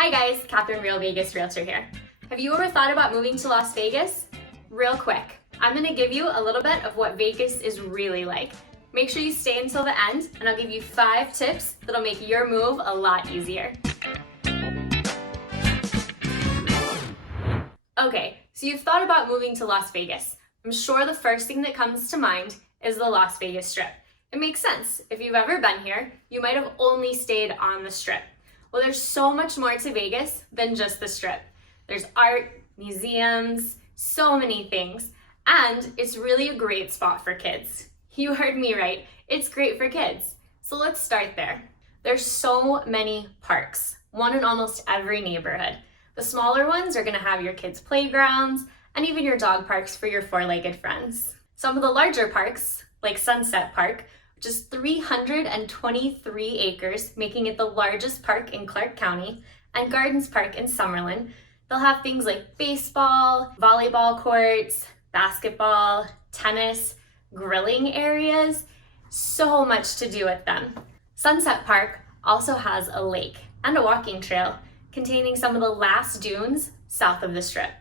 Hi guys, Catherine, Real Vegas Realtor here. Have you ever thought about moving to Las Vegas? Real quick, I'm gonna give you a little bit of what Vegas is really like. Make sure you stay until the end, and I'll give you 5 tips that'll make your move a lot easier. Okay, so you've thought about moving to Las Vegas. I'm sure the first thing that comes to mind is the Las Vegas Strip. It makes sense. If you've ever been here, you might have only stayed on the Strip. Well, there's so much more to Vegas than just the Strip. There's art, museums, so many things, and it's really a great spot for kids. You heard me right, it's great for kids. So let's start there. There's so many parks, one in almost every neighborhood. The smaller ones are gonna have your kids' playgrounds and even your dog parks for your 4-legged friends. Some of the larger parks, like Sunset Park, which is 323 acres, making it the largest park in Clark County, and Gardens Park in Summerlin. They'll have things like baseball, volleyball courts, basketball, tennis, grilling areas, so much to do with them. Sunset Park also has a lake and a walking trail containing some of the last dunes south of the Strip.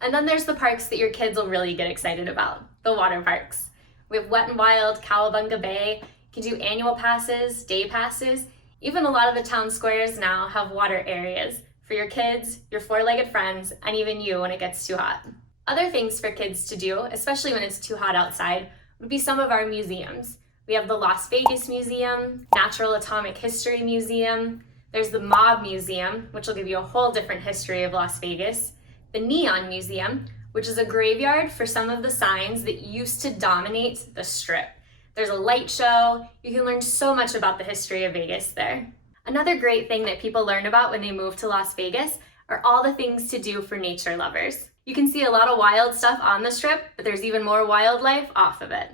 And then there's the parks that your kids will really get excited about, the water parks. We have Wet n Wild, Cowabunga Bay. You can do annual passes, day passes. Even a lot of the town squares now have water areas for your kids, your 4-legged friends, and even you when it gets too hot. Other things for kids to do, especially when it's too hot outside, would be some of our museums. We have the Las Vegas Museum, Natural Atomic History Museum. There's the Mob Museum, which will give you a whole different history of Las Vegas. The Neon Museum, which is a graveyard for some of the signs that used to dominate the Strip. There's a light show. You can learn so much about the history of Vegas there. Another great thing that people learn about when they move to Las Vegas are all the things to do for nature lovers. You can see a lot of wild stuff on the Strip, but there's even more wildlife off of it.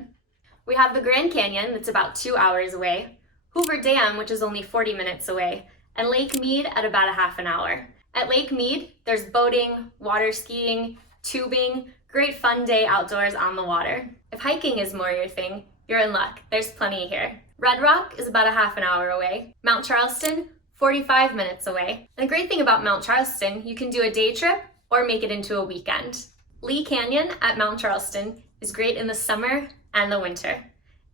We have the Grand Canyon, that's about 2 hours away, Hoover Dam, which is only 40 minutes away, and Lake Mead at about a half an hour. At Lake Mead, there's boating, water skiing, tubing, great fun day outdoors on the water. If hiking is more your thing, you're in luck. There's plenty here. Red Rock is about a half an hour away. Mount Charleston, 45 minutes away. And the great thing about Mount Charleston, you can do a day trip or make it into a weekend. Lee Canyon at Mount Charleston is great in the summer and the winter.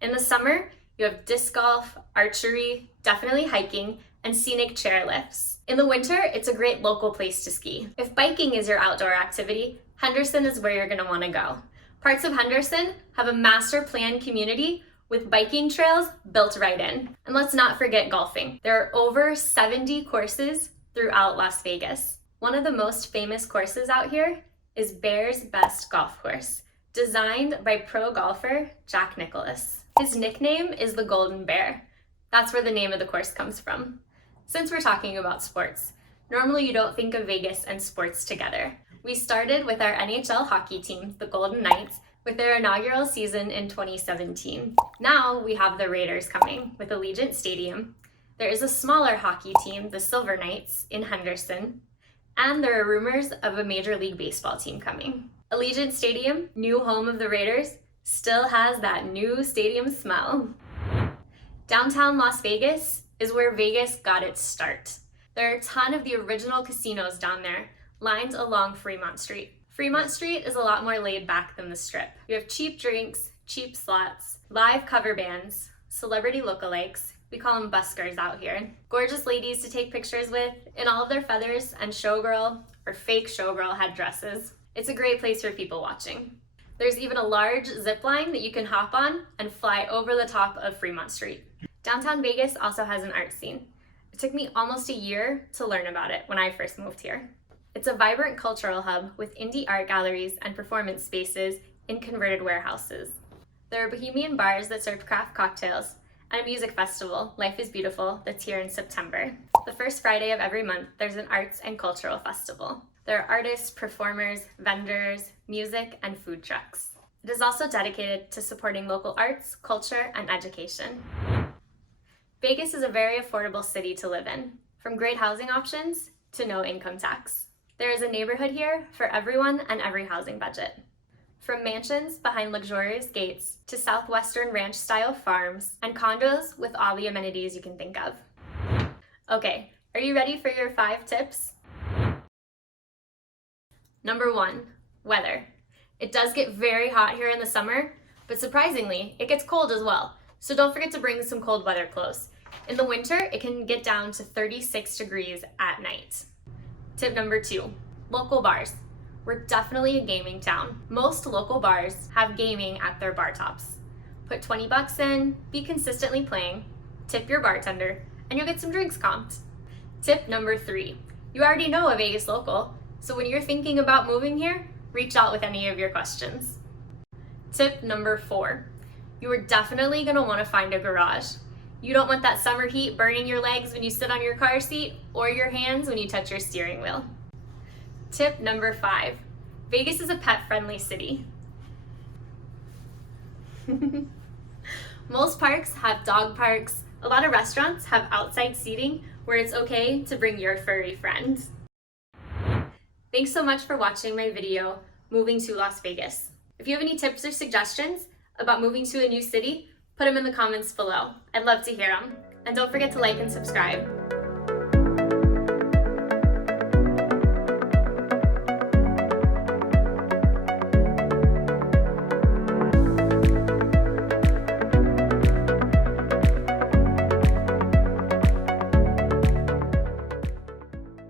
In the summer, you have disc golf, archery, definitely hiking, and scenic chairlifts. In the winter, it's a great local place to ski. If biking is your outdoor activity, Henderson is where you're gonna wanna go. Parts of Henderson have a master planned community with biking trails built right in. And let's not forget golfing. There are over 70 courses throughout Las Vegas. One of the most famous courses out here is Bears Best Golf Course, designed by pro golfer Jack Nicklaus. His nickname is the Golden Bear. That's where the name of the course comes from. Since we're talking about sports, normally you don't think of Vegas and sports together. We started with our NHL hockey team, the Golden Knights, with their inaugural season in 2017. Now we have the Raiders coming with Allegiant Stadium. There is a smaller hockey team, the Silver Knights, in Henderson, and there are rumors of a Major League Baseball team coming. Allegiant Stadium, new home of the Raiders, still has that new stadium smell. Downtown Las Vegas is where Vegas got its start. There are a ton of the original casinos down there, lined along Fremont Street. Fremont Street is a lot more laid back than the Strip. You have cheap drinks, cheap slots, live cover bands, celebrity lookalikes, we call them buskers out here, gorgeous ladies to take pictures with in all of their feathers and showgirl or fake showgirl headdresses. It's a great place for people watching. There's even a large zip line that you can hop on and fly over the top of Fremont Street. Downtown Vegas also has an art scene. It took me almost a year to learn about it when I first moved here. It's a vibrant cultural hub with indie art galleries and performance spaces in converted warehouses. There are bohemian bars that serve craft cocktails and a music festival, Life is Beautiful, that's here in September. The first Friday of every month, there's an arts and cultural festival. There are artists, performers, vendors, music, and food trucks. It is also dedicated to supporting local arts, culture, and education. Vegas is a very affordable city to live in, from great housing options to no income tax. There is a neighborhood here for everyone and every housing budget. From mansions behind luxurious gates to southwestern ranch-style farms and condos with all the amenities you can think of. Okay, Are you ready for your 5 tips? Number 1, weather. It does get very hot here in the summer, but surprisingly, it gets cold as well. So don't forget to bring some cold weather clothes. In the winter, it can get down to 36 degrees at night. Tip number 2, local bars. We're definitely a gaming town. Most local bars have gaming at their bar tops. Put 20 bucks in, be consistently playing, tip your bartender, and you'll get some drinks comped. Tip number 3, you already know a Vegas local, so when you're thinking about moving here, reach out with any of your questions. Tip number 4, you are definitely going to want to find a garage. You don't want that summer heat burning your legs when you sit on your car seat or your hands when you touch your steering wheel. Tip number 5, Vegas is a pet-friendly city. Most parks have dog parks. A lot of restaurants have outside seating where it's okay to bring your furry friend. Thanks so much for watching my video, Moving to Las Vegas. If you have any tips or suggestions about moving to a new city, put them in the comments below. I'd love to hear them. And don't forget to like and subscribe.